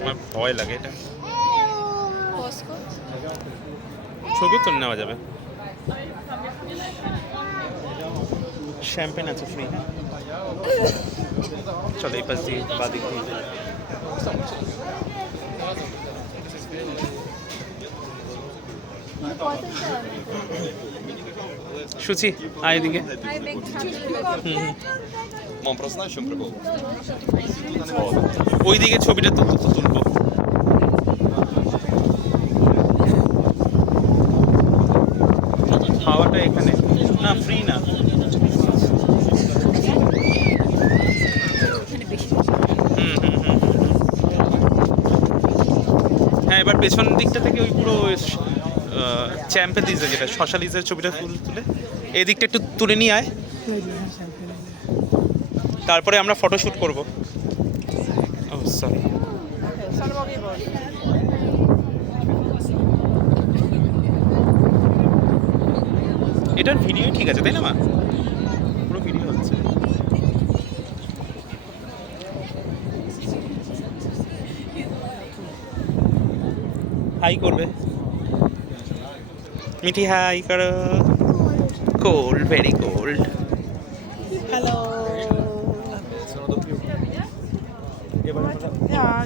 আমার ভয় লাগে এটা। ছবি তো নেওয়া যাবে। শ্যাম্পেন আছে ফ্রি। চলো এই পাশ দিয়ে বাদিক দিয়ে। সুচি আয় এদিকে। Мам, просто знаешь, в чем прикол? ওই দিকে ছবিটা তো তুলবো। খাওয়াটা এখানে না, ফ্রি না। হ্যাঁ, এবার পেছন দিকটা থেকে ওই পুরো চ্যাম্পে দিয়েছে যেটা শশা লিজের ছবিটা তুলে এই দিকটা একটু তুলে নিয়ে আয়, তারপরে আমরা ফটোশ্যুট করবো। ও সরি, এটার ভিডিও ঠিক আছে তাই না মা? পুরো ভিডিও হচ্ছে। হাই করবে মিঠি, হাই করো। Cold, very cold. Hello. Sono doppio. Yeah.